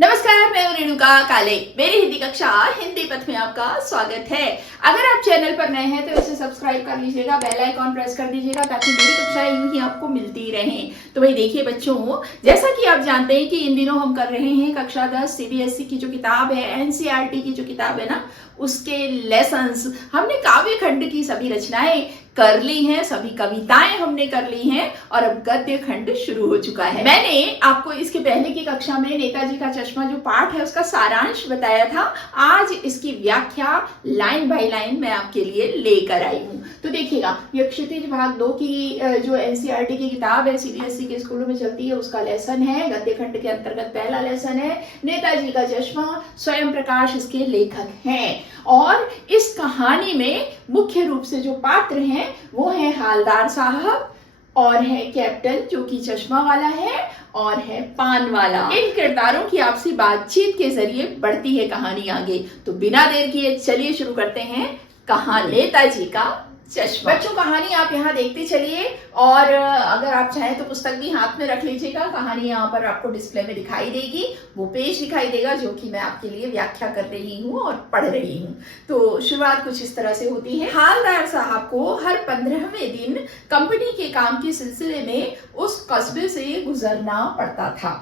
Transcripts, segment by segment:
नमस्कार, मैं हूं रेणुका काले। मेरी हिंदी कक्षा हिंदी पथ में आपका स्वागत है। अगर आप चैनल पर नए हैं तो इसे सब्सक्राइब कर लीजिएगा, बेल आइकॉन प्रेस कर दीजिएगा ताकि मेरी कक्षाएं यूं ही आपको मिलती रहें। तो भाई देखिए बच्चों, जैसा कि आप जानते हैं कि इन दिनों हम कर रहे हैं कक्षा 10 सीबीएसई की जो किताब है, एनसीईआरटी की जो किताब है ना, उसके लेसन्स। हमने काव्य खंड की सभी रचनाएं कर ली हैं, सभी कविताएं हमने कर ली हैं और अब गद्य खंड शुरू हो चुका है। मैंने आपको इसके पहले की कक्षा में नेताजी का चश्मा जो पाठ है उसका सारांश बताया था। आज इसकी व्याख्या लाइन बाय लाइन मैं आपके लिए लेकर आई हूँ। तो देखिएगा, ये क्षितिज भाग 2 की जो एनसीईआरटी की किताब है, सीबीएसई के स्कूलों में चलती है, उसका लेसन है। गद्य खंड के अंतर्गत पहला लेसन है नेताजी का चश्मा। स्वयं प्रकाश इसके लेखक हैं और इस कहानी में मुख्य रूप से जो पात्र हैं वो है हालदार साहब और है कैप्टन जो कि चश्मा वाला है और है पान वाला। इन किरदारों की आपसी बातचीत के जरिए बढ़ती है कहानी आगे। तो बिना देर किए चलिए शुरू करते हैं कहानी नेताजी का चश्मा। बच्चों, कहानी आप यहाँ देखते चलिए और अगर आप चाहें तो पुस्तक भी हाथ में रख लीजिएगा। कहानी यहाँ पर आपको डिस्प्ले में दिखाई देगी, वो पेज दिखाई देगा जो कि मैं आपके लिए व्याख्या कर रही हूँ और पढ़ रही हूँ। तो शुरुआत कुछ इस तरह से होती है। हालदार साहब को हर 15वें दिन कंपनी के काम के सिलसिले में उस कस्बे से गुजरना पड़ता था।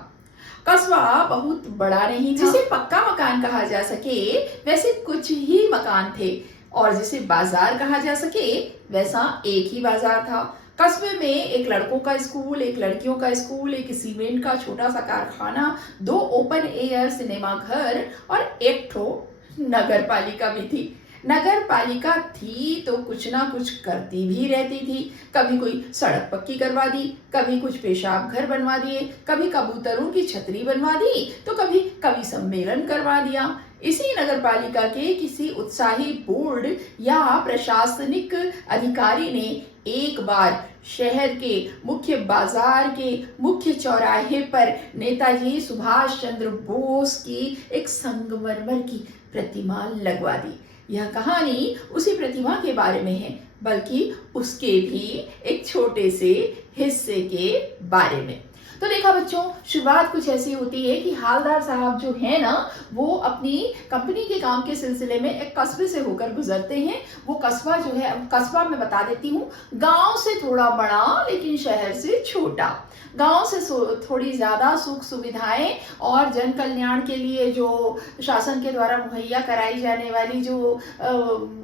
कस्बा बहुत बड़ा नहीं था, जिसे पक्का मकान कहा जा सके वैसे कुछ ही मकान थे, और जिसे बाजार कहा जा सके वैसा एक ही बाजार था। कस्बे में एक लड़कों का स्कूल, एक लड़कियों का स्कूल, एक सीमेंट का छोटा सा कारखाना, 2 ओपन एयर सिनेमा घर और एक ठो नगर पालिका भी थी। नगर पालिका थी तो कुछ ना कुछ करती भी रहती थी। कभी कोई सड़क पक्की करवा दी, कभी कुछ पेशाब घर बनवा दिए, कभी कबूतरों की छतरी बनवा दी, तो कभी कवि सम्मेलन करवा दिया। इसी नगर पालिका के किसी उत्साही बोर्ड या प्रशासनिक अधिकारी ने एक बार शहर के मुख्य बाजार के मुख्य चौराहे पर नेताजी सुभाष चंद्र बोस की एक संगमरमर की प्रतिमा लगवा दी। यह कहानी उसी प्रतिमा के बारे में है, बल्कि उसके भी एक छोटे से हिस्से के बारे में। तो देखा बच्चों, शुरुआत कुछ ऐसी होती है कि हालदार साहब जो है ना, वो अपनी कंपनी के काम के सिलसिले में एक कस्बे से होकर गुजरते हैं। वो कस्बा जो है, कस्बा मैं बता देती हूँ, गांव से थोड़ा बड़ा लेकिन शहर से छोटा। गांव से थोड़ी ज्यादा सुख सुविधाएं और जन कल्याण के लिए जो शासन के द्वारा मुहैया कराई जाने वाली जो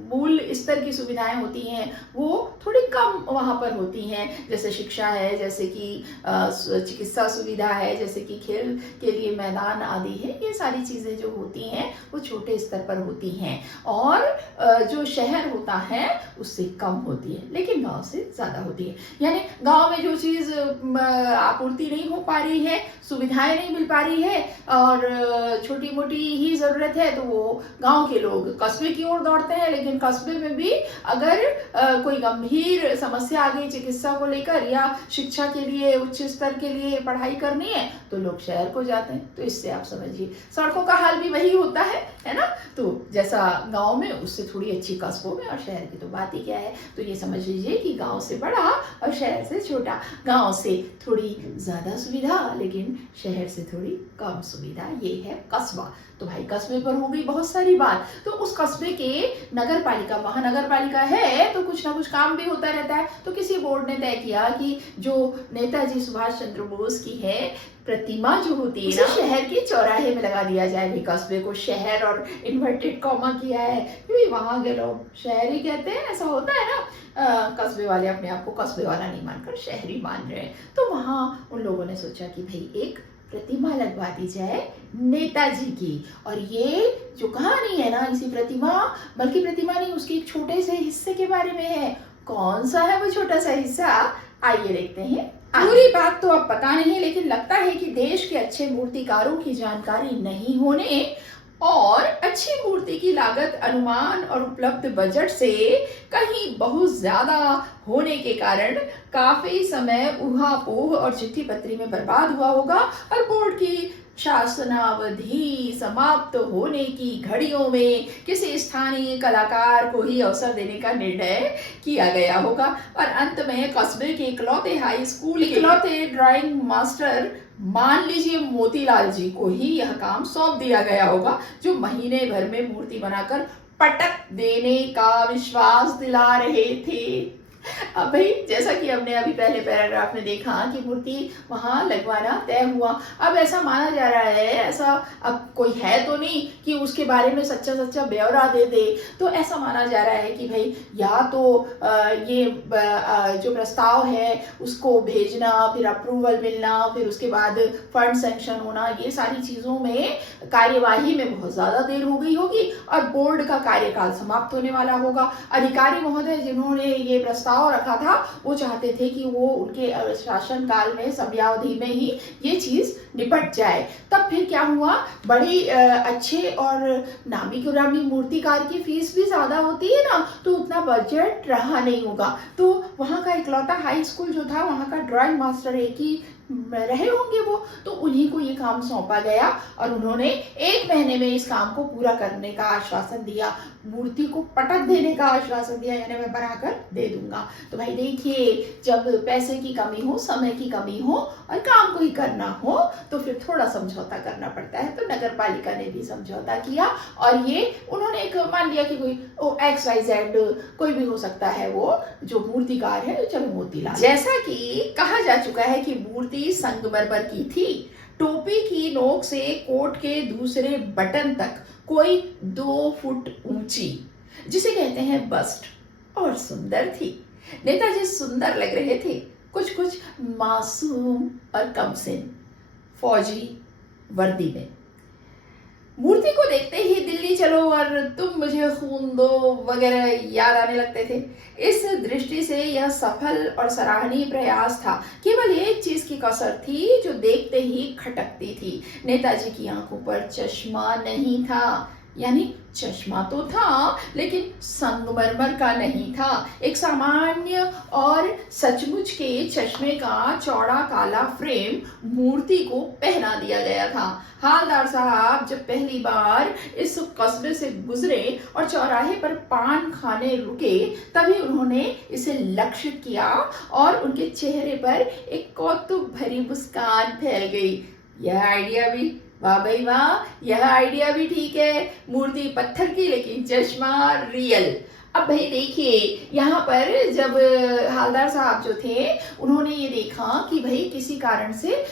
मूल स्तर की सुविधाएं होती हैं वो थोड़ी कम वहां पर होती हैं। जैसे शिक्षा है, जैसे कि चिकित्सा सुविधा है, जैसे कि खेल के लिए मैदान आदि है। ये सारी चीजें जो होती हैं वो छोटे स्तर पर होती हैं और जो शहर होता है उससे कम होती है, लेकिन गांव से ज्यादा होती है। यानी गांव में जो चीज आपूर्ति नहीं हो पा रही है, सुविधाएं नहीं मिल पा रही है और छोटी मोटी ही जरूरत है, तो वो गांव के लोग कस्बे की ओर दौड़ते हैं। लेकिन कस्बे में भी अगर कोई गंभीर समस्या आ गई चिकित्सा को लेकर या शिक्षा के लिए, उच्च स्तर के लिए पढ़ाई करनी है, तो लोग शहर को जाते हैं। तो इससे आप समझिए सड़कों का हाल भी वही होता है ना। तो जैसा गांव में उससे थोड़ी अच्छी कस्बों में, और शहर की तो बात ही क्या है। तो ये समझ लीजिए कि गांव से बड़ा और शहर से छोटा। गांव से थोड़ी ज्यादा सुविधा लेकिन शहर से थोड़ी कम सुविधा, ये है कस्बा। तो भाई कस्बे पर हो गई बहुत सारी बात। तो उस कस्बे के नगर पालिका, महानगर पालिका है तो कुछ ना कुछ काम भी होता रहता है। तो किसी बोर्ड ने तय किया कि जो नेताजी सुभाष चंद्र बोस की है प्रतिमा जो होती है ना, शहर के चौराहे में लगा दिया जाए। भी कस्बे को शहर और इन्वर्टेड कॉमा किया है क्योंकि वहां के लोग शहर ही कहते हैं, ऐसा होता है ना। कस्बे वाले अपने आप को कस्बे वाला नहीं मानकर शहरी मान रहे हैं। तो वहां उन लोगों ने सोचा कि भाई एक प्रतिमा लगवा दी जाए नेताजी की। और ये जो कहानी है ना, इसी प्रतिमा, बल्कि प्रतिमा नहीं, उसके एक छोटे से हिस्से के बारे में है। कौन सा है वो छोटा सा हिस्सा, आइए देखते हैं। पूरी बात तो अब पता नहीं, लेकिन लगता है कि देश के अच्छे मूर्तिकारों की जानकारी नहीं होने और अच्छी मूर्ति की लागत अनुमान और उपलब्ध बजट से कहीं बहुत ज्यादा होने के कारण काफी समय ऊहापोह और चिट्ठी पत्री में बर्बाद हुआ होगा और बोर्ड की शासनावधि समाप्त होने की घड़ियों में किसी स्थानीय कलाकार को ही अवसर देने का निर्णय किया गया होगा और अंत में कस्बे के इकलौते हाई स्कूल, इकलौते ड्राइंग मास्टर मान लीजिए मोतीलाल जी को ही यह काम सौंप दिया गया होगा, जो महीने भर में मूर्ति बनाकर पटक देने का विश्वास दिला रहे थे। अब भाई जैसा कि हमने अभी पहले पैराग्राफ में देखा कि मूर्ति वहां लगवाना तय हुआ। अब ऐसा माना जा रहा है, ऐसा अब कोई है तो नहीं कि उसके बारे में सच्चा सच्चा ब्यौरा दे दे, तो ऐसा माना जा रहा है कि भाई या तो ये जो प्रस्ताव है उसको भेजना, फिर अप्रूवल मिलना, फिर उसके बाद फंड सैंक्शन होना, ये सारी चीजों में कार्यवाही में बहुत ज्यादा देर हो गई होगी और बोर्ड का कार्यकाल समाप्त होने वाला होगा। अधिकारी महोदय जिन्होंने ये प्रस्ताव रखा था वो चाहते थे कि वो उनके शासन काल में समयावधि में ही ये चीज निपट जाए। तब फिर क्या हुआ, बड़ी अच्छे और नामी गिरामी मूर्तिकार की फीस भी ज्यादा होती है ना, तो उतना बजट रहा नहीं होगा। तो वहां का इकलौता हाई स्कूल जो था, वहां का ड्राइंग मास्टर एक ही रहे होंगे वो, तो उन्हीं को ये काम सौंपा गया और उन्होंने 1 महीने में इस काम को पूरा करने का आश्वासन दिया, मूर्ति को पटक देने का आश्वासन दिया, यानी मैं बनाकर दे दूंगा। तो भाई देखिए, जब पैसे की कमी हो, समय की कमी हो और काम को ही करना हो तो फिर थोड़ा समझौता करना पड़ता है। तो नगर पालिका ने भी समझौता किया और ये उन्होंने एक मान लिया कि कोई XYZ कोई भी हो सकता है, वो जो मूर्तिकार है, चलो मोतीलाल। जैसा कि कहा जा चुका है कि मूर्ति संगमरमर की थी, टोपी की नोक से कोट के दूसरे बटन तक कोई 2 फुट ऊंची, जिसे कहते हैं बस्ट, और सुंदर थी। नेताजी सुंदर लग रहे थे, कुछ कुछ मासूम और कमसिन, फौजी वर्दी में। मूर्ति को देखते ही दिल्ली चलो और तुम मुझे खून दो वगैरह याद आने लगते थे। इस दृष्टि से यह सफल और सराहनीय प्रयास था। केवल एक चीज की कसर थी जो देखते ही खटकती थी, नेताजी की आंखों पर चश्मा नहीं था। यानी चश्मा तो था लेकिन संगमरमर का नहीं था, एक सामान्य और सचमुच के चश्मे का चौड़ा काला फ्रेम मूर्ति को पहना दिया गया था। हालदार साहब जब पहली बार इस कस्बे से गुजरे और चौराहे पर पान खाने रुके, तभी उन्होंने इसे लक्षित किया और उनके चेहरे पर एक कौतुक भरी मुस्कान फैल गई। यह आइडिया भी, वाह भाई वाह, यह आइडिया भी ठीक है। मूर्ति पत्थर की लेकिन चश्मा रियल। अब भाई देखिए, यहाँ पर जब हालदार साहब जो थे उन्होंने ये देखा कि भाई किसी कारण से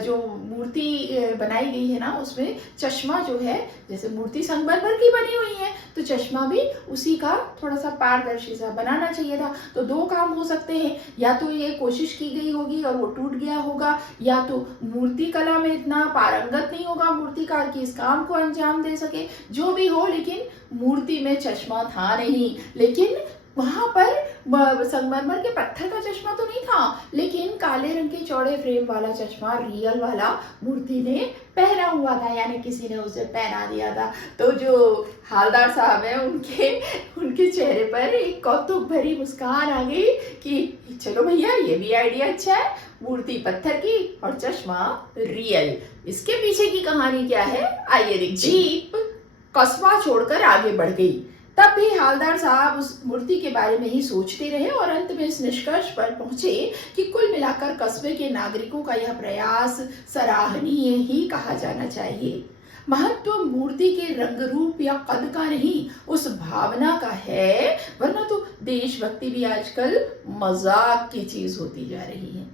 जो मूर्ति बनाई गई है ना, उसमें चश्मा जो है, जैसे मूर्ति संगमरमर की बनी हुई है तो चश्मा भी उसी का थोड़ा सा पारदर्शी सा बनाना चाहिए था। तो 2 काम हो सकते हैं, या तो ये कोशिश की गई होगी और वो टूट गया होगा, या तो मूर्ति कला में इतना पारंगत नहीं होगा मूर्तिकार की इस काम को अंजाम दे सके। जो भी हो, लेकिन मूर्ति में चश्मा था नहीं। लेकिन वहां पर संगमरमर के पत्थर का चश्मा तो नहीं था, लेकिन काले रंग के चौड़े फ्रेम वाला चश्मा रियल वाला मूर्ति ने पहना हुआ था, यानी किसी ने उसे पहना दिया था। तो जो हालदार साहब हैं उनके चेहरे पर एक कौतुक भरी मुस्कान आ गई कि चलो भैया, ये भी आइडिया अच्छा है, मूर्ति पत्थर की और चश्मा रियल। इसके पीछे की कहानी क्या है, आइए देखिए। जीप कस्बा छोड़कर आगे बढ़ गई। तब भी हालदार साहब उस मूर्ति के बारे में ही सोचते रहे और अंत में इस निष्कर्ष पर पहुंचे कि कुल मिलाकर कस्बे के नागरिकों का यह प्रयास सराहनीय ही कहा जाना चाहिए। महत्व मूर्ति के रंग रूप या कद का नहीं, उस भावना का है, वरना तो देशभक्ति भी आजकल मजाक की चीज होती जा रही है।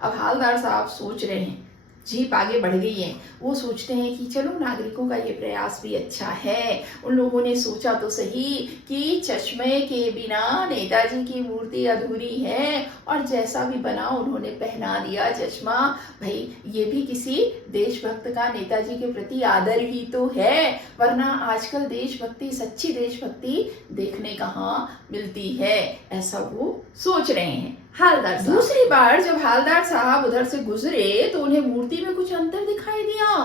अब हालदार साहब सोच रहे हैं, जीप आगे बढ़ गई है, वो सोचते हैं कि चलो नागरिकों का ये प्रयास भी अच्छा है। उन लोगों ने सोचा तो सही कि चश्मे के बिना नेताजी की मूर्ति अधूरी है, और जैसा भी बना उन्होंने पहना दिया चश्मा। भाई ये भी किसी देशभक्त का नेताजी के प्रति आदर ही तो है, वरना आजकल देशभक्ति, सच्ची देशभक्ति देखने कहाँ मिलती है, ऐसा वो सोच रहे हैं हालदार साहब। दूसरी बार जब हालदार साहब उधर से गुजरे तो उन्हें मूर्ति में कुछ अंतर दिखाई दिया।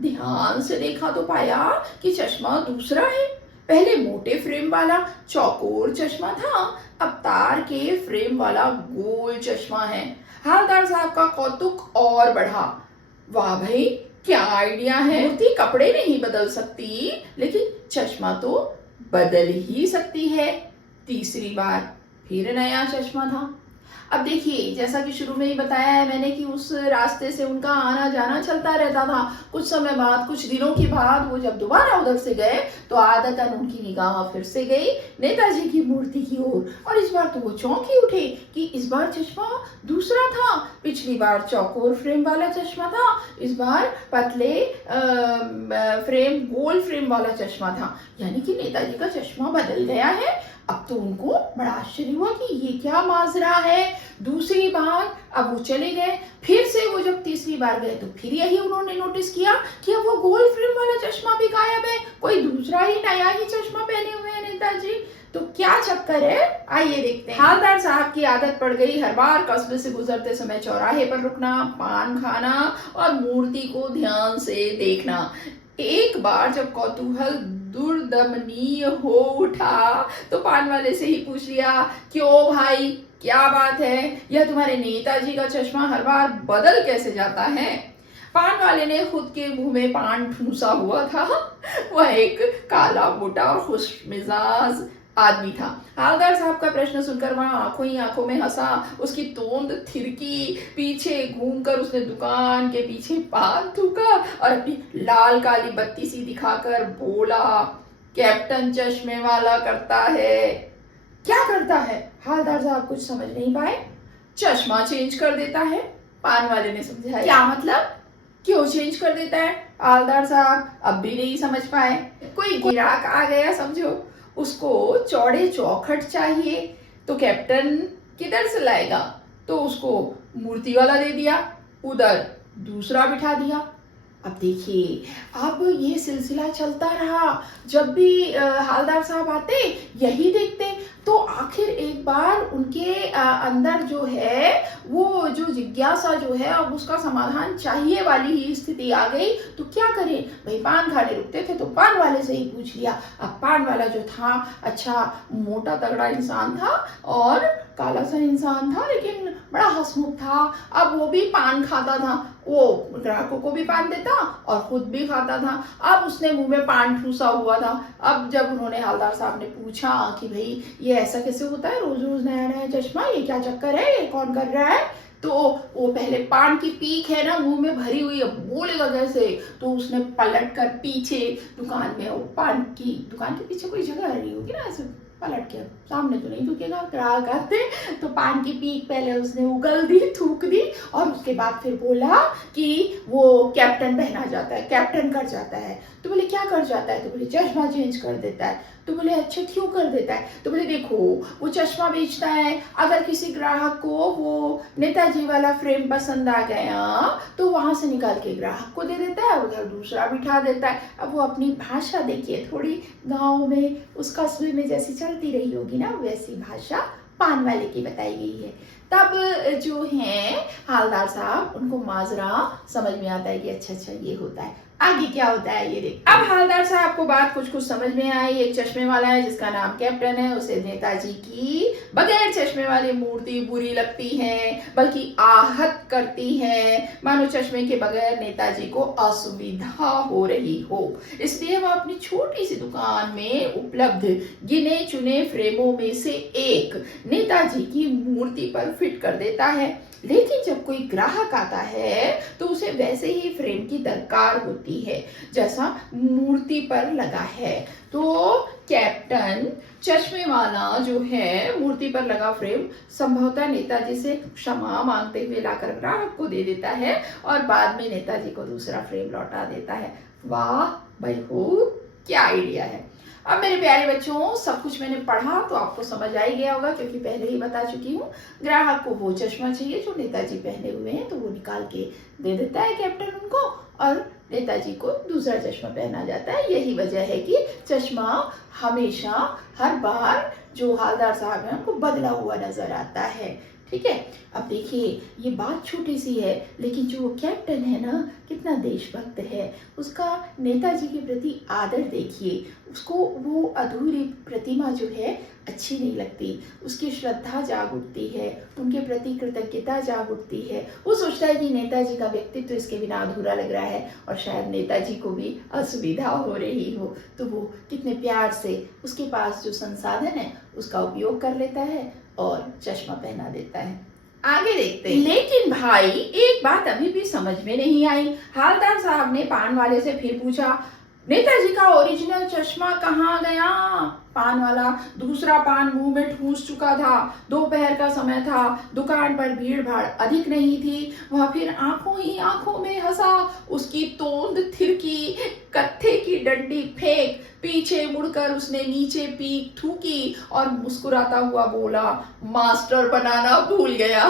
ध्यान से देखा तो पाया कि चश्मा दूसरा है। पहले मोटे फ्रेम वाला चौकोर चश्मा था, अब तार के फ्रेम वाला गोल चश्मा है। हालदार साहब का कौतुक और बढ़ा। वाह भाई, क्या आइडिया है। मूर्ति कपड़े नहीं बदल सकती, लेकिन चश्मा तो बदल ही सकती है। तीसरी बार फिर नया चश्मा था। अब देखिए, जैसा कि शुरू में ही बताया है मैंने कि उस रास्ते से उनका आना जाना चलता रहता था। कुछ समय बाद, कुछ दिनों के बाद वो जब दोबारा उधर से गए तो आदतन उनकी निगाह फिर से गई नेताजी की मूर्ति की ओर, और इस बार तो वो चौंक ही उठे कि इस बार चश्मा दूसरा था। पिछली बार चौकोर फ्रेम वाला चश्मा था, इस बार पतले फ्रेम, गोल फ्रेम वाला चश्मा था। यानी कि नेताजी का चश्मा बदल गया है। अब तो उनको बड़ा आश्चर्य हुआ कि ये क्या माजरा है। दूसरी बार अब वो चले गए, फिर से वो जब तीसरी बार गए तो फिर यही उन्होंने नोटिस किया कि अब वो गोल फ्रेम वाला चश्मा भी गायब है, कोई दूसरा ही नया ही चश्मा पहने हुए हैं नेताजी। तो क्या चक्कर है, आइए देखते हैं। हालदार साहब की आदत पड़ गई हर बार कस्बे से गुजरते समय चौराहे पर रुकना, पान खाना और मूर्ति को ध्यान से देखना। एक बार जब कौतूहल दुर्दमनीय हो उठा तो पान वाले से ही पूछ लिया, क्यों भाई, क्या बात है, यह तुम्हारे नेताजी का चश्मा हर बार बदल कैसे जाता है? पान वाले ने खुद के मुंह में पान ठूसा हुआ था। वह एक काला, मोटा और खुश मिजाज आदमी था। हालदार साहब का प्रश्न सुनकर वहां आंखों ही आंखों में हंसा, उसकी तोंद थिरकी, पीछे घूमकर उसने दुकान के पीछे पान थूका और अपनी लाल काली बत्ती सी दिखाकर बोला, कैप्टन चश्मे वाला करता है। क्या करता है? हालदार साहब कुछ समझ नहीं पाए। चश्मा चेंज कर देता है, पान वाले ने समझाया। क्या मतलब? क्यों चेंज कर देता है? हालदार साहब अब भी नहीं समझ पाए। कोई गिराक आ गया समझो, उसको चौड़े चौखट चाहिए तो कैप्टन किधर से लाएगा, तो उसको मूर्ति वाला दे दिया, उधर दूसरा बिठा दिया। अब देखिए, अब ये सिलसिला चलता रहा। जब भी हालदार साहब आते यही देखते, तो आखिर एक बार उनके अंदर जो है वो जो जिज्ञासा जो है, अब उसका समाधान चाहिए वाली ही स्थिति आ गई। तो क्या करें भाई, पान खाने रुकते थे तो पान वाले से ही पूछ लिया। अब पान वाला जो था, अच्छा मोटा तगड़ा इंसान था और काला सा इंसान था, लेकिन बड़ा हंसमुख था। अब वो भी पान खाता था, वो ग्राहकों को भी पान देता और खुद भी खाता था। अब उसने मुंह में पान ठूसा हुआ था। अब जब उन्होंने हालदार साहब ने पूछा कि भाई ये ऐसा कैसे होता है, रोज रोज नया नया चश्मा, ये क्या चक्कर है, ये कौन कर रहा है? तो वो पहले पान की पीक है ना मुंह में भरी हुई है, बोलेगा कैसे? तो उसने पलट कर पीछे दुकान में, वो पान की दुकान के पीछे कोई जगह रही होगी ना, ऐसे पलट के, सामने तो नहीं थूकेगा, ग्राहक आते। तो पान की पीक पहले उसने उगल दी, थूक दी, और उसके बाद फिर बोला कि वो कैप्टन पहना जाता है, कैप्टन कर जाता है। तो बोले क्या कर जाता है? तो बोले चश्मा चेंज कर देता है। तो बोले अच्छा क्यों कर देता है? तो बोले देखो, वो चश्मा बेचता है, अगर किसी ग्राहक को वो नेताजी वाला फ्रेम पसंद आ गया तो वहां से निकाल के ग्राहक को दे देता है, उधर दूसरा बिठा देता है। अब वो अपनी भाषा देखिए, थोड़ी गाँव में उस कस्बे में जैसी चलती रही होगी ना, वैसी भाषा पान वाले की बताई गई है। तब जो है हालदार साहब, उनको माजरा समझ में आता है कि अच्छा अच्छा ये होता है। आगे क्या होता है ये देख। अब हालदार साहब को बात कुछ कुछ समझ में आई। एक चश्मे वाला है जिसका नाम कैप्टन है, उसे नेताजी की बगैर चश्मे वाली मूर्ति बुरी लगती है, बल्कि आहत करती है, मानो चश्मे के बगैर नेताजी को असुविधा हो रही हो। इसलिए वह अपनी छोटी सी दुकान में उपलब्ध गिने चुने फ्रेमों में से एक नेताजी की मूर्ति पर फिट कर देता है। लेकिन जब कोई ग्राहक आता है तो उसे वैसे ही फ्रेम की दरकार होती है जैसा मूर्ति पर लगा है। तो कैप्टन चश्मे वाला जो है मूर्ति पर लगा फ्रेम संभवतः नेताजी से क्षमा मांगते हुए लाकर ग्राहक को दे देता है और बाद में नेताजी को दूसरा फ्रेम लौटा देता है। वाह भाई हो, क्या आइडिया है। अब मेरे प्यारे बच्चों, सब कुछ मैंने पढ़ा तो आपको समझ आ ही गया होगा, क्योंकि पहले ही बता चुकी हूँ। ग्राहक को वो चश्मा चाहिए जो नेताजी पहने हुए हैं, तो वो निकाल के दे देता है कैप्टन उनको, और नेताजी को दूसरा चश्मा पहना जाता है। यही वजह है कि चश्मा हमेशा हर बार जो हालदार साहब हैं उनको बदला हुआ नजर आता है। ठीक है। अब देखिए, ये बात छोटी सी है, लेकिन जो कैप्टन है ना, कितना देशभक्त है। उसका नेताजी के प्रति आदर देखिए। उसको वो अधूरी प्रतिमा जो है अच्छी नहीं लगती, उसकी श्रद्धा जाग उठती है, उनके प्रति कृतज्ञता जाग उठती है। वो सोचता है कि नेताजी का व्यक्तित्व इसके बिना अधूरा लग रहा है और शायद नेताजी को भी असुविधा हो रही हो, तो वो कितने प्यार से उसके पास जो संसाधन है उसका उपयोग कर लेता है, और चश्मा पहना देता है। आगे देखते हैं। लेकिन भाई एक बात अभी भी समझ में नहीं आई। हवलदार साहब ने पान वाले से फिर पूछा, नेताजी का ओरिजिनल चश्मा कहाँ गया? पान वाला दूसरा पान मुंह में ठूस चुका था। दोपहर का समय था, दुकान पर भीड़ भाड़ अधिक नहीं थी। वह फिर आंखों ही आंखों में हंसा, उसकी तोंद थिरकी, कत्थे की डंडी फेंक, पीछे मुड़कर उसने नीचे पीक थूकी और मुस्कुराता हुआ बोला, मास्टर बनाना भूल गया।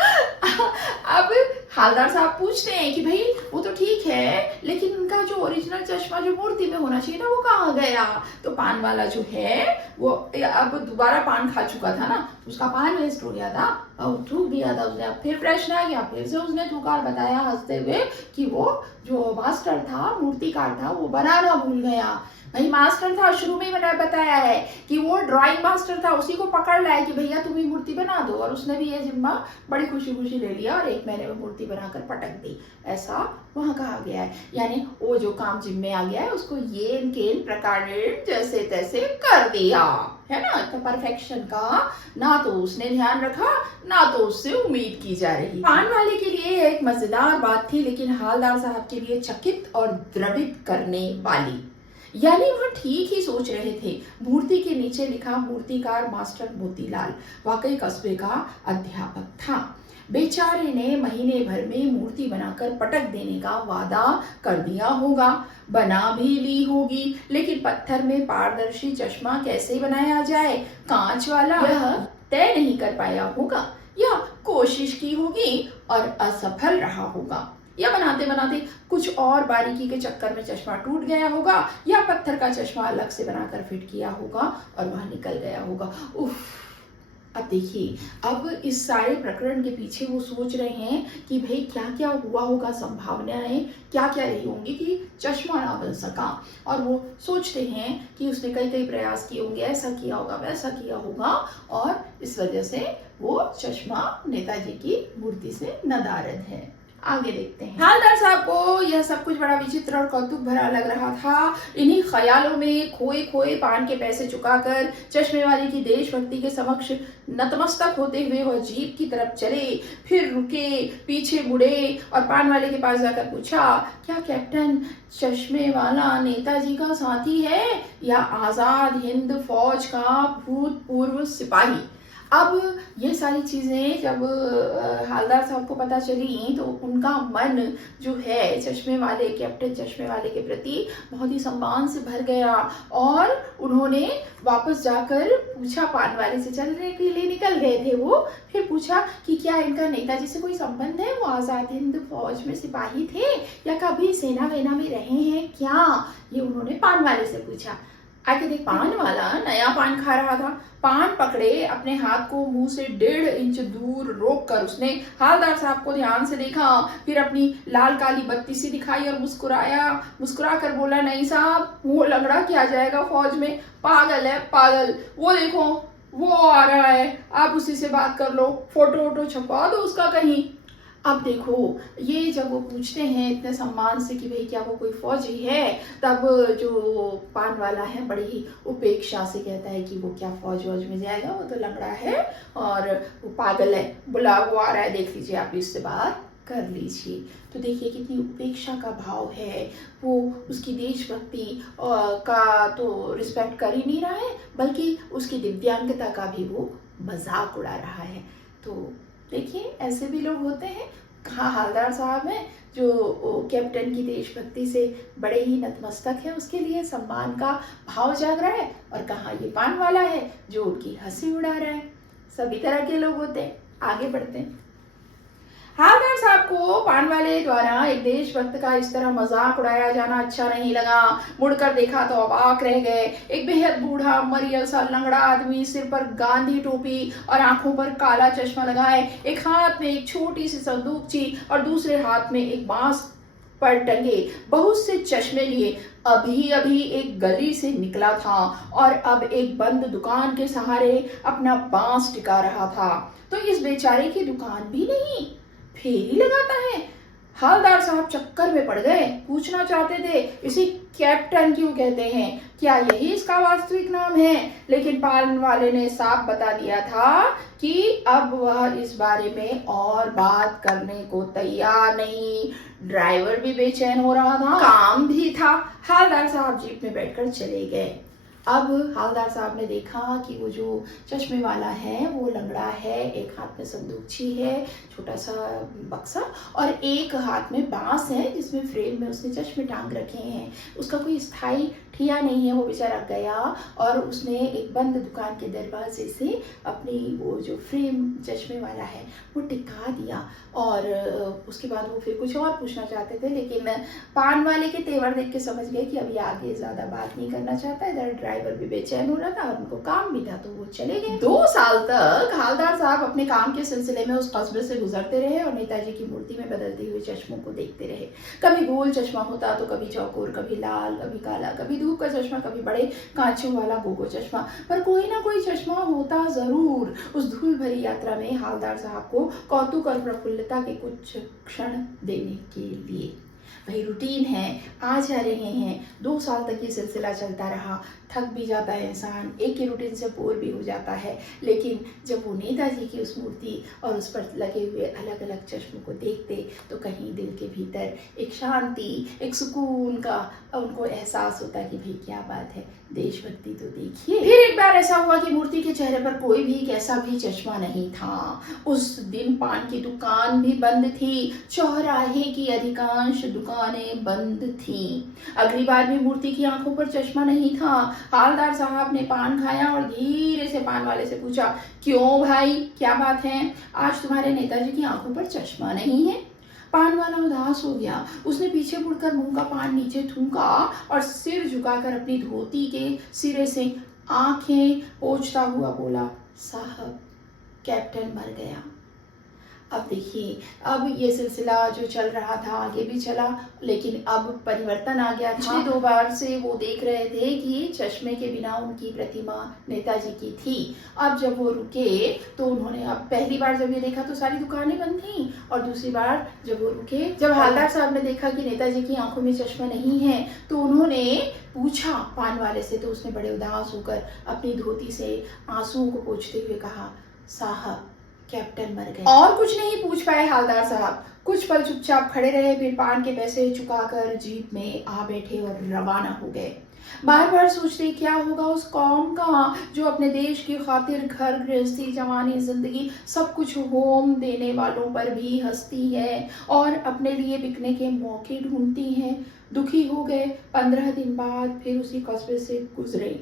अब हवलदार साहब पूछते हैं कि भाई वो तो ठीक है, लेकिन उनका जो ओरिजिनल चश्मा जो मूर्ति में होना चाहिए था वो कहाँ गया? तो पान वाला जो है वो अब दोबारा पान खा चुका था ना, उसका पान वेस्ट हो गया था और थूक दिया था उसने। अब फिर प्रश्न आ गया, फिर से उसने थूका और बताया हंसते हुए कि वो जो मास्टर था, मूर्तिकार था, वो बनाना भूल गया। भाई मास्टर था, शुरू में मैंने बताया है कि वो ड्राइंग मास्टर था, उसी को पकड़ लाया कि भैया तुम ही मूर्ति बना दो, और उसने भी ये जिम्मा बड़ी खुशी खुशी ले लिया और 1 महीने में मूर्ति बनाकर पटक दी। ऐसा वहां कहा गया है। यानी वो जो काम जिम्मे आ गया है उसको येन केन प्रकार जैसे तैसे कर दिया है ना। तो परफेक्शन का ना तो उसने ध्यान रखा, ना तो उससे उम्मीद की जा रही। पान वाले के लिए एक मजेदार बात थी, लेकिन हवलदार साहब के लिए चकित और द्रवित करने वाली। यानी वह ठीक ही सोच रहे थे। मूर्ति के नीचे लिखा मूर्तिकार मास्टर मोतीलाल वाकई कस्बे का अध्यापक था। बेचारे ने महीने भर में मूर्ति बनाकर पटक देने का वादा कर दिया होगा, बना भी ली होगी, लेकिन पत्थर में पारदर्शी चश्मा कैसे बनाया जाए, कांच वाला, यह तय नहीं कर पाया होगा, या कोशिश की होगी और असफल रहा होगा, या बनाते बनाते कुछ और बारीकी के चक्कर में चश्मा टूट गया होगा, या पत्थर का चश्मा अलग से बनाकर फिट किया होगा और वह निकल गया होगा। उफ। अब देखिए, अब इस सारे प्रकरण के पीछे वो सोच रहे हैं कि भाई क्या क्या हुआ होगा, संभावनाएं क्या क्या रही होंगी कि चश्मा ना बन सका, और वो सोचते हैं कि उसने कई कई प्रयास किए होंगे, ऐसा किया होगा, वैसा किया होगा, और इस वजह से वो चश्मा नेताजी की मूर्ति से नदारद है। आगे देखते हैं। हवलदार साहब को यह सब कुछ बड़ा विचित्र और कौतुक भरा लग रहा था। इन्हीं ख्यालों में खोए खोए पान के पैसे चुकाकर चश्मे वाले की देशभक्ति के समक्ष नतमस्तक होते हुए वह जीप की तरफ चले, फिर रुके, पीछे मुड़े और पान वाले के पास जाकर पूछा, क्या कैप्टन चश्मे वाला नेताजी का साथी है या आजाद हिंद फौज का भूतपूर्व सिपाही? अब ये सारी चीजें जब हवलदार साहब को पता चली तो उनका मन जो है चश्मे वाले, कैप्टन चश्मे वाले के प्रति बहुत ही सम्मान से भर गया, और उन्होंने वापस जाकर पूछा पान वाले से, चलने के लिए निकल गए थे वो, फिर पूछा कि क्या इनका नेताजी से कोई संबंध है, वो आजाद हिंद फौज में सिपाही थे या कभी सेना वेना में रहे हैं क्या? ये उन्होंने पान वाले से पूछा। आगे देख, पान वाला नया पान खा रहा था। पान पकड़े अपने हाथ को मुंह से 1.5 इंच दूर रोक कर उसने हवलदार साहब को ध्यान से देखा, फिर अपनी लाल काली बत्ती सी दिखाई और मुस्कुरा कर बोला, नहीं साहब, वो लंगड़ा क्या जाएगा फौज में, पागल है पागल, वो देखो वो आ रहा है, आप उसी से बात कर लो, फोटो वोटो छपवा दो उसका कहीं। अब देखो, ये जब वो पूछते हैं इतने सम्मान से कि भाई क्या वो कोई फौजी है, तब जो पान वाला है बड़ी ही उपेक्षा से कहता है कि वो क्या फौज वौज में जाएगा, वो तो लंगड़ा है और वो पागल है, बुला वो आ रहा है, देख लीजिए, आप इससे बात कर लीजिए। तो देखिए कितनी उपेक्षा का भाव है, वो उसकी देशभक्ति का तो रिस्पेक्ट कर ही नहीं रहा है, बल्कि उसकी दिव्यांगता का भी वो मजाक उड़ा रहा है। तो देखिए ऐसे भी लोग होते हैं। हाँ, हवलदार साहब हैं जो कैप्टन की देशभक्ति से बड़े ही नतमस्तक है, उसके लिए सम्मान का भाव जाग रहा है, और कहाँ ये पान वाला है जो उनकी हंसी उड़ा रहा है। सभी तरह के लोग होते हैं। आगे बढ़ते हैं। हवलदार साहब को पान वाले द्वारा एक देशभक्त का इस तरह मजाक उड़ाया जाना अच्छा नहीं लगा। मुड़कर देखा तो अवाक रह गए। एक बेहद बूढ़ा मरियल सा लंगड़ा आदमी, सिर पर गांधी टोपी और आंखों पर काला चश्मा लगाए, एक हाथ में एक छोटी सी संदूकची और दूसरे हाथ में एक बांस पर टंगे बहुत से चश्मे लिए अभी अभी एक गली से निकला था और अब एक बंद दुकान के सहारे अपना बांस टिका रहा था। तो इस बेचारे की दुकान भी नहीं, फेरी लगाता है। हवलदार साहब चक्कर में पड़ गए, पूछना चाहते थे इसे कैप्टन क्यों कहते हैं, क्या यही इसका वास्तविक नाम है। लेकिन पान वाले ने साफ बता दिया था कि अब वह इस बारे में और बात करने को तैयार नहीं। ड्राइवर भी बेचैन हो रहा था, काम भी था। हवलदार साहब जीप में बैठकर चले गए। अब हवलदार साहब ने देखा कि वो जो चश्मे वाला है वो लंगड़ा है, एक हाथ में संदूकची है, छोटा सा बक्सा, और एक हाथ में बांस है जिसमें फ्रेम में उसने चश्मे टांग रखे हैं। उसका कोई स्थायी ठिया नहीं है। वो बेचारा गया और उसने एक बंद दुकान के दरवाजे से अपनी वो जो फ्रेम चश्मे वाला है वो टिका दिया। और उसके बाद वो फिर कुछ और पूछना चाहते थे, लेकिन पान वाले के तेवर देख के समझ गए कि अभी आगे ज्यादा बात नहीं करना चाहता। इधर ड्राइवर भी बेचैन हो रहा था और उनको काम भी था, तो वो चले गए। 2 साल तक हवलदार साहब अपने काम के सिलसिले में उस कस्बे से गुजरते रहे और नेताजी की मूर्ति में बदलते हुए चश्मों को देखते रहे। कभी गोल चश्मा होता तो कभी चौकोर, कभी लाल, कभी काला, कभी धूप का चश्मा, कभी बड़े कांचों वाला गोगो चश्मा, पर कोई ना कोई चश्मा होता जरूर। उस धूल भरी यात्रा में हवलदार साहब को कौतुक और प्रफुल्लता के कुछ क्षण देने के लिए। वही रूटीन है, आ जा रहे हैं। 2 साल तक ये सिलसिला चलता रहा। थक भी जाता है इंसान, एक ही रूटीन से बोर भी हो जाता है। लेकिन जब वो नेताजी की उस मूर्ति और उस पर लगे हुए अलग अलग चश्मों को देखते तो कहीं दिल के भीतर एक शांति, एक सुकून का उनको एहसास होता कि भाई क्या बात है, देशभक्ति तो देखिए। फिर एक बार ऐसा हुआ कि मूर्ति के चेहरे पर कोई भी कैसा भी चश्मा नहीं था। उस दिन पान की दुकान भी बंद थी, चौराहे की अधिकांश दुकानें बंद थीं। अगली बार भी मूर्ति की आंखों पर चश्मा नहीं था। हवलदार साहब ने पान खाया और धीरे से पान वाले से पूछा, क्यों भाई, क्या बात है, आज तुम्हारे नेताजी की आंखों पर चश्मा नहीं है। पान वाला उदास हो गया। उसने पीछे मुड़कर मुंह का पान नीचे थूका और सिर झुकाकर अपनी धोती के सिरे से आंखें पोंछता हुआ बोला, साहब, कैप्टन मर गया। अब देखिए, अब ये सिलसिला जो चल रहा था आगे भी चला, लेकिन अब परिवर्तन आ गया था। पिछली 2 बार से वो देख रहे थे कि चश्मे के बिना उनकी प्रतिमा नेताजी की थी। अब जब वो रुके तो उन्होंने, अब पहली बार जब ये देखा तो सारी दुकानें बंद थी, और दूसरी बार जब वो रुके, जब हवलदार साहब ने देखा कि नेताजी की आंखों में चश्मा नहीं है, तो उन्होंने पूछा पान वाले से। तो उसने बड़े उदास होकर अपनी धोती से आंसुओं को पोंछते हुए कहा, साहब, कैप्टन मर गए। और कुछ नहीं पूछ पाए हवलदार साहब। कुछ पल चुपचाप खड़े रहे, फिर पान के पैसे चुकाकर जीप में आ बैठे और रवाना हो गए। बार बार सोचते क्या होगा उस कौम का जो अपने देश की खातिर घर गृहस्थी, जवानी, जिंदगी सब कुछ होम देने वालों पर भी हंसती है और अपने लिए बिकने के मौके ढूंढती है। दुखी हो गए। 15 दिन बाद फिर उसी कस्बे से गुजरे।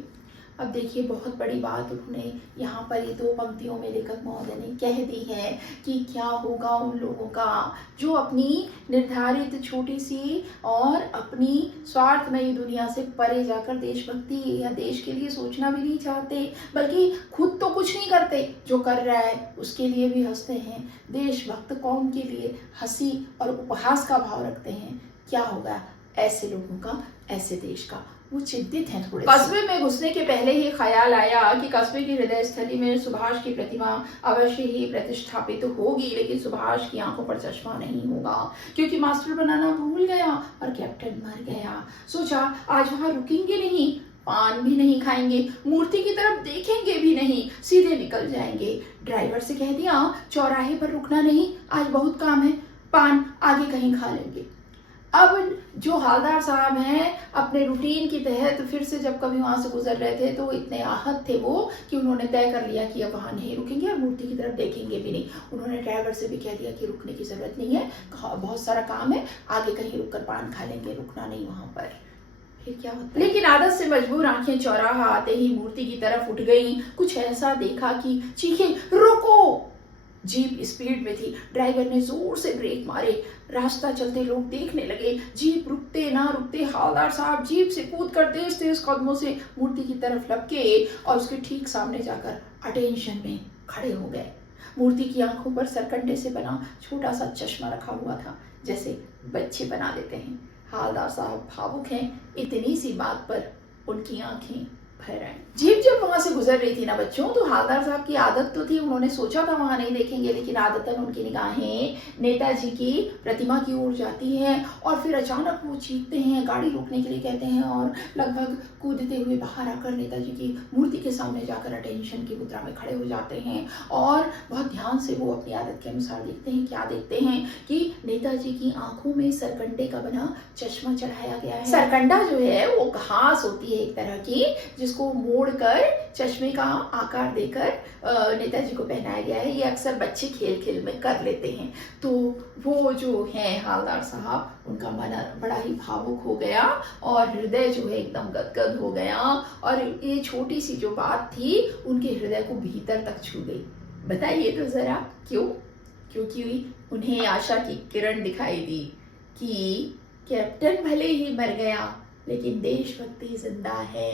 अब देखिए, बहुत बड़ी बात उन्होंने यहाँ पर ये 2 पंक्तियों में लेखक महोदय ने कह दी है कि क्या होगा उन लोगों का जो अपनी निर्धारित छोटी सी और अपनी स्वार्थमयी दुनिया से परे जाकर देशभक्ति या देश के लिए सोचना भी नहीं चाहते, बल्कि खुद तो कुछ नहीं करते, जो कर रहा है उसके लिए भी हंसते हैं। देशभक्त कौम के लिए हंसी और उपहास का भाव रखते हैं। क्या होगा ऐसे लोगों का, ऐसे देश का? वो चिंतित हैं थोड़े। कस्बे में घुसने के पहले ही ख्याल आया कि कस्बे की हृदय स्थली में सुभाष की प्रतिमा अवश्य ही प्रतिष्ठापित होगी, लेकिन सुभाष की आंखों पर चश्मा नहीं होगा क्योंकि मास्टर बनाना भूल गया और कैप्टन मर गया। सोचा आज वहां रुकेंगे नहीं, पान भी नहीं खाएंगे, मूर्ति की तरफ देखेंगे भी नहीं, सीधे निकल जाएंगे। ड्राइवर से कह दिया चौराहे पर रुकना नहीं, आज बहुत काम है, पान आगे कहीं खा लेंगे। अब जो हवलदार साहब हैं अपने रूटीन के तहत फिर से जब कभी वहां से गुजर रहे थे तो इतने आहत थे वो कि उन्होंने तय कर लिया कि अब वहां नहीं रुकेंगे और मूर्ति की तरफ देखेंगे भी नहीं। उन्होंने ड्राइवर से भी कह दिया कि रुकने की जरूरत नहीं है, बहुत सारा काम है, आगे कहीं रुककर पान खा लेंगे, रुकना नहीं वहां पर। फिर क्या होता है? लेकिन आदत से मजबूर आंखें चौराहा आते ही मूर्ति की तरफ उठ गई। कुछ ऐसा देखा कि चीखे, रुको। जीप स्पीड में थी। ड्राइवर ने जोर से ब्रेक मारे। रास्ता चलते लोग देखने लगे। जीप रुकते ना रुकते हवलदार साहब जीप से कूद कर तेज तेज कदमों से मूर्ति की तरफ लपके और उसके ठीक सामने जाकर अटेंशन में खड़े हो गए। मूर्ति की आंखों पर सरकंडे से बना छोटा सा चश्मा रखा हुआ था, जैसे बच्चे बना देते हैं। हवलदार साहब भावुक हैं, इतनी सी बात पर उनकी आंखें भर आए। जीप जब वहां से गुजर रही थी ना बच्चों, तो हवलदार साहब की आदत तो थी, उन्होंने सोचा था वहां नहीं देखेंगे, लेकिन आदतन उनकी निगाहें नेताजी की प्रतिमा की ओर जाती हैं और फिर अचानक वो चीखते हैं, गाड़ी रोकने के लिए कहते हैं और लगभग कूदते हुए बाहर आकर नेताजी की मूर्ति के सामने जाकर अटेंशन की मुद्रा में खड़े हो जाते हैं और बहुत ध्यान से वो अपनी आदत के अनुसार देखते हैं। क्या देखते हैं कि नेताजी की आंखों में सरकंडे का बना चश्मा चढ़ाया गया है। सरकंडा जो है वो घास होती है एक तरह की, जिसको मोड़कर चश्मे का आकार देकर नेताजी को पहनाया गया है। ये अक्सर बच्चे खेल खेल में कर लेते हैं। तो वो जो है हवलदार साहब, उनका मन बड़ा ही भावुक हो गया और हृदय जो है एकदम गदगद हो गया और ये छोटी सी जो बात थी उनके हृदय को भीतर तक छू गई। बताइए तो जरा क्यों? क्योंकि उन्हें आशा की किरण दिखाई दी कि कैप्टन भले ही मर गया लेकिन देशभक्ति जिंदा है।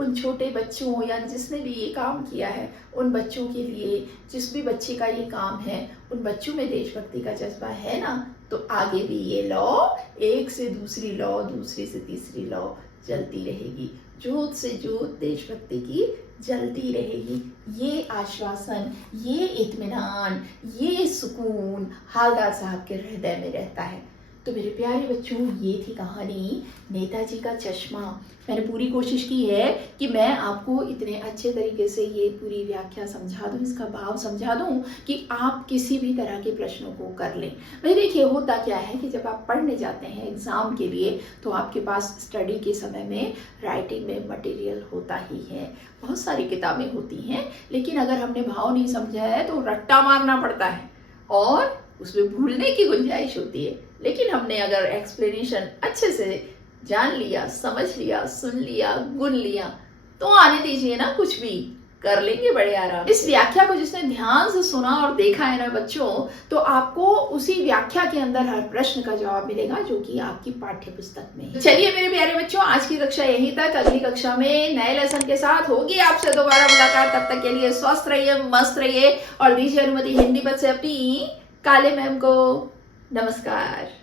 उन छोटे बच्चों या जिसने भी ये काम किया है, उन बच्चों के लिए, जिस भी बच्चे का ये काम है, उन बच्चों में देशभक्ति का जज्बा है ना, तो आगे भी ये लौ एक से दूसरी लौ, दूसरी से तीसरी लौ जलती रहेगी। जोत से जोत देशभक्ति की जलती रहेगी। ये आश्वासन, ये इत्मीनान, ये सुकून हवलदार साहब के हृदय में रहता है। तो मेरे प्यारे बच्चों, ये थी कहानी नेताजी का चश्मा। मैंने पूरी कोशिश की है कि मैं आपको इतने अच्छे तरीके से ये पूरी व्याख्या समझा दूं, इसका भाव समझा दूं कि आप किसी भी तरह के प्रश्नों को कर लें। भाई देखिए, होता क्या है कि जब आप पढ़ने जाते हैं एग्जाम के लिए, तो आपके पास स्टडी के समय में राइटिंग में मटेरियल होता ही है, बहुत सारी किताबें होती हैं, लेकिन अगर हमने भाव नहीं समझा है तो रट्टा मारना पड़ता है और उसमें भूलने की गुंजाइश होती है। लेकिन हमने अगर एक्सप्लेनेशन अच्छे से जान लिया, समझ लिया, सुन लिया, गुन लिया, तो आने दीजिए ना, कुछ भी कर लेंगे बड़े आराम। इस व्याख्या को जिसने ध्यान से सुना और देखा है ना बच्चों, तो आपको उसी व्याख्या के अंदर हर प्रश्न का जवाब मिलेगा जो कि आपकी पाठ्य पुस्तक में है। चलिए मेरे प्यारे बच्चों, आज की कक्षा यहीं तक। अगली कक्षा में नए लेसन के साथ होगी आपसे दोबारा मुलाकात। तब तक के लिए स्वस्थ रहिए, मस्त रहिए और दीजिए अनुमति हिंदी पद से अपनी काले मैम को नमस्कार।